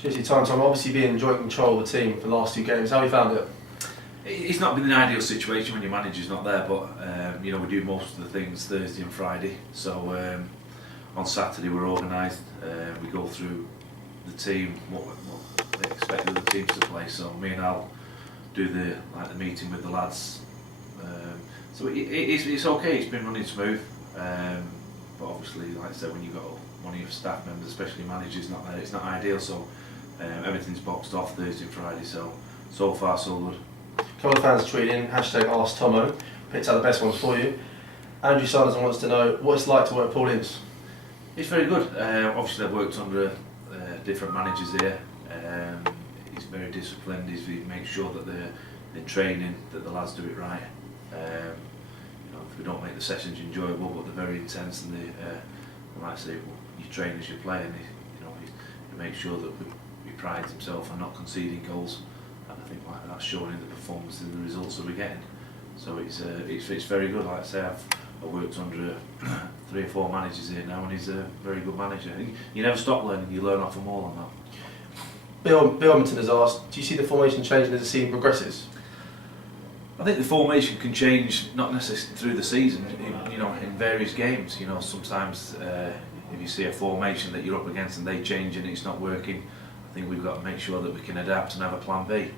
Cheers for your time, Tom. Obviously, being in joint control of the team for the last 2 games, how have you found it? It's not been an ideal situation when your manager's not there, but we do most of the things Thursday and Friday. So on Saturday we're organised. We go through the team, what they expect the other teams to play. So me and Al do the meeting with the lads. So it's okay. It's been running smooth. But obviously, like I said, when you've got one of your staff members, especially managers, not there, it's not ideal. So everything's boxed off Thursday and Friday. So far so good. A couple of fans tweeted in, #AskTomo, picked out the best ones for you. Andrew Sanderson wants to know what it's like to work Paul Ince. It's very good. Obviously I've worked under different managers here. He's very disciplined. He makes sure that they're in training, that the lads do it right. If we don't make the sessions enjoyable, but they're very intense, and like I say, you train as you play, and he makes sure that he prides himself on not conceding goals. And I think that's shown in the performance and the results that we're getting. So it's very good. Like I say, I've worked under 3 or 4 managers here now, and he's a very good manager. You never stop learning, you learn off them all on that. Bill Edmonton has asked, do you see the formation changing as the season progresses? I think the formation can change, not necessarily through the season, in various games. Sometimes if you see a formation that you're up against and they change and it's not working, I think we've got to make sure that we can adapt and have a plan B.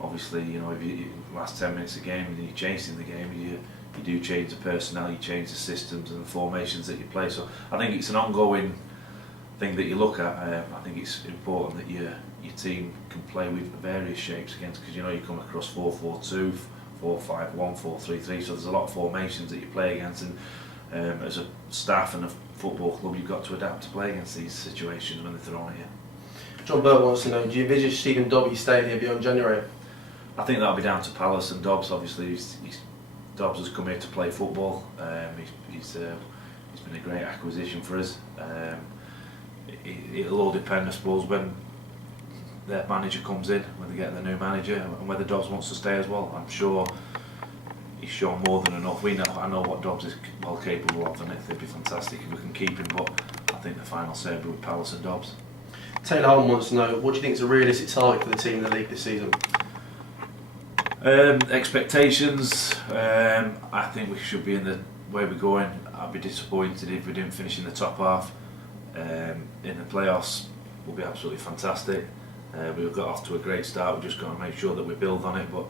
Obviously, if you last 10 minutes of the game and you're chasing the game, you do change the personnel, you change the systems and the formations that you play. So I think it's an ongoing thing that you look at. I think it's important that your team can play with various shapes against, because you come across 4-4-2, 4-5-1, 4-3-3. So there's a lot of formations that you play against, and as a staff and a football club, you've got to adapt to play against these situations when they're thrown at you. John Burt wants to know, do you envisage Stephen Dobbie staying here beyond January? I think that'll be down to Palace and Dobbs. Obviously, Dobbs has come here to play football. He's been a great acquisition for us. It'll all depend, I suppose, when their manager comes in, when they get their new manager, and whether Dobbs wants to stay as well. I'm sure he's shown more than enough. I know what Dobbs is well capable of, and it'd be fantastic if we can keep him. But I think the final say will be with Palace and Dobbs. Taylor Holm wants to know, what do you think is a realistic target for the team in the league this season? Expectations, I think we should be in the way we're going. I'd be disappointed if we didn't finish in the top half. In the playoffs will be absolutely fantastic. We've got off to a great start. We've just got to make sure that we build on it, but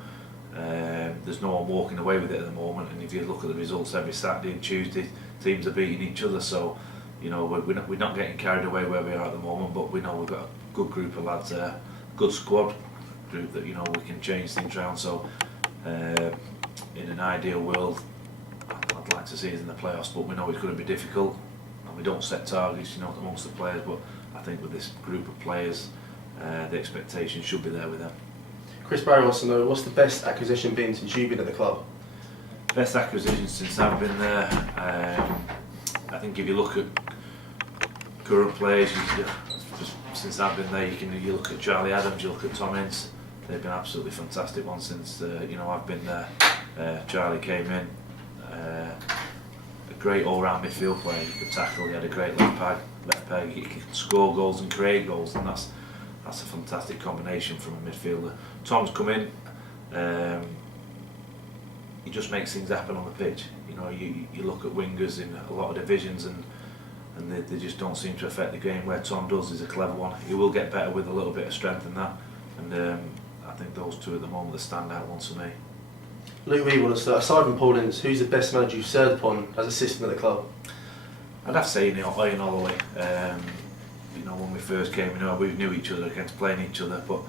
there's no one walking away with it at the moment. And if you look at the results every Saturday and Tuesday, teams are beating each other. So we're not getting carried away where we are at the moment, but we know we've got a good group of lads there, good squad group that we can change things around. So in an ideal world, I'd like to see us in the playoffs, but we know it's going to be difficult, and we don't set targets amongst the players. But I think with this group of players, the expectation should be there with them. Chris Barry wants to know, what's the best acquisition been since you've been at the club? Best acquisition since I've been there, I think if you look at current players, since I've been there, you look at Charlie Adams, you look at Tom Ince. They've been absolutely fantastic ones since I've been there. Charlie came in, a great all-round midfield player. He could tackle, he had a great left peg, he could score goals and create goals, and that's a fantastic combination from a midfielder. Tom's come in, he just makes things happen on the pitch. You look at wingers in a lot of divisions and they just don't seem to affect the game. Where Tom does, is a clever one. He will get better with a little bit of strength in that, and I think those two at the moment are standout ones for me. Luke Reed wants to know, aside from Paul Ince, who's the best manager you've served upon as assistant at the club? I'd have to say Ian Holloway. When we first came, we knew each other against playing each other, but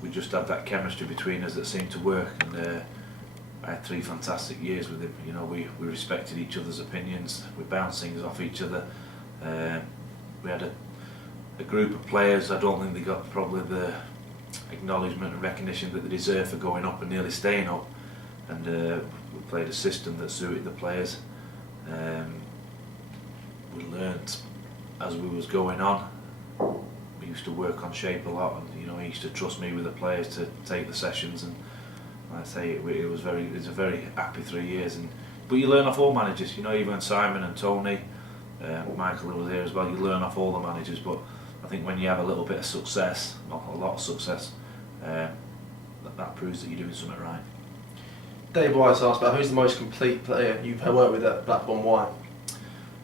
we just had that chemistry between us that seemed to work. And I had 3 fantastic years with him. We respected each other's opinions. We bounced things off each other. We had a group of players. I don't think they got probably the acknowledgement and recognition that they deserve for going up and nearly staying up. And we played a system that suited the players. We learnt as we was going on. We used to work on shape a lot, and he used to trust me with the players to take the sessions. And like I say, it was a very happy 3 years. But you learn off all managers. Even Simon and Tony, Michael was here as well. You learn off all the managers. But I think think when you have a little bit of success, well, a lot of success, that proves that you're doing something right. Dave White's asked about who's the most complete player you've worked with at Blackpool and why?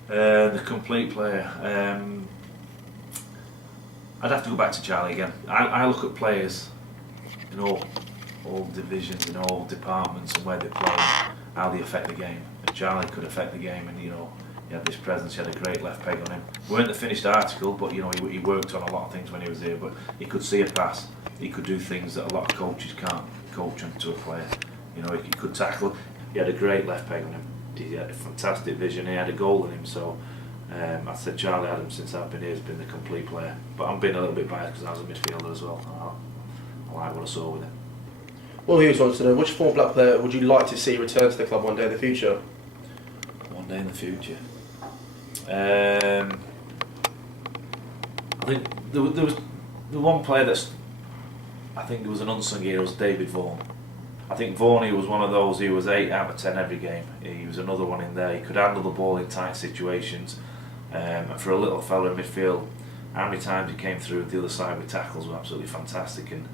The complete player. I'd have to go back to Charlie again. I look at players in all divisions, in all departments, and where they play, how they affect the game. And Charlie could affect the game, and he had this presence. He had a great left peg on him. We weren't the finished article, but he worked on a lot of things when he was here. But he could see a pass. He could do things that a lot of coaches can't coach him to a player. He could tackle. He had a great left peg on him. He had a fantastic vision. He had a goal in him. So I said Charlie Adams, since I've been here, has been the complete player. But I'm being a little bit biased because I was a midfielder as well. I like what I saw with him. Well, he wants to know, which former Black player would you like to see return to the club one day in the future? One day in the future. I think there was the one player I think there was an unsung hero, was David Vaughan. I think Vaughan was one of those. He was 8 out of 10 every game. He was another one in there. He could handle the ball in tight situations. And for a little fella in midfield, how many times he came through the other side with tackles were absolutely fantastic. And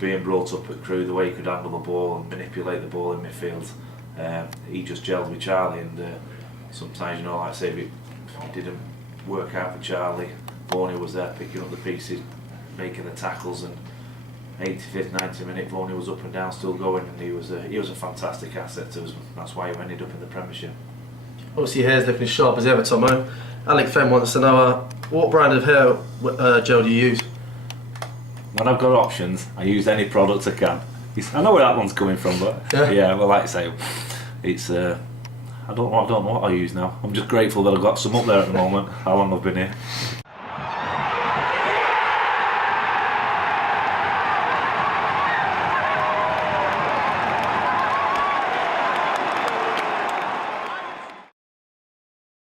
being brought up at Crewe, the way he could handle the ball and manipulate the ball in midfield, he just gelled with Charlie. And sometimes, like I say, if it didn't work out for Charlie, Vaughan was there picking up the pieces, making the tackles, and 85th, 90th minute, Vaughan was up and down, still going, and he was a fantastic asset to us. That's why he ended up in the Premiership. Obviously, your hair's looking as sharp as ever, Tomo. Alec Fenn wants to know, what brand of hair gel do you use? When I've got options, I use any product I can. I know where that one's coming from, but yeah, well, like I say, it's I don't know what I use now. I'm just grateful that I've got some up there at the moment. How long I've been here.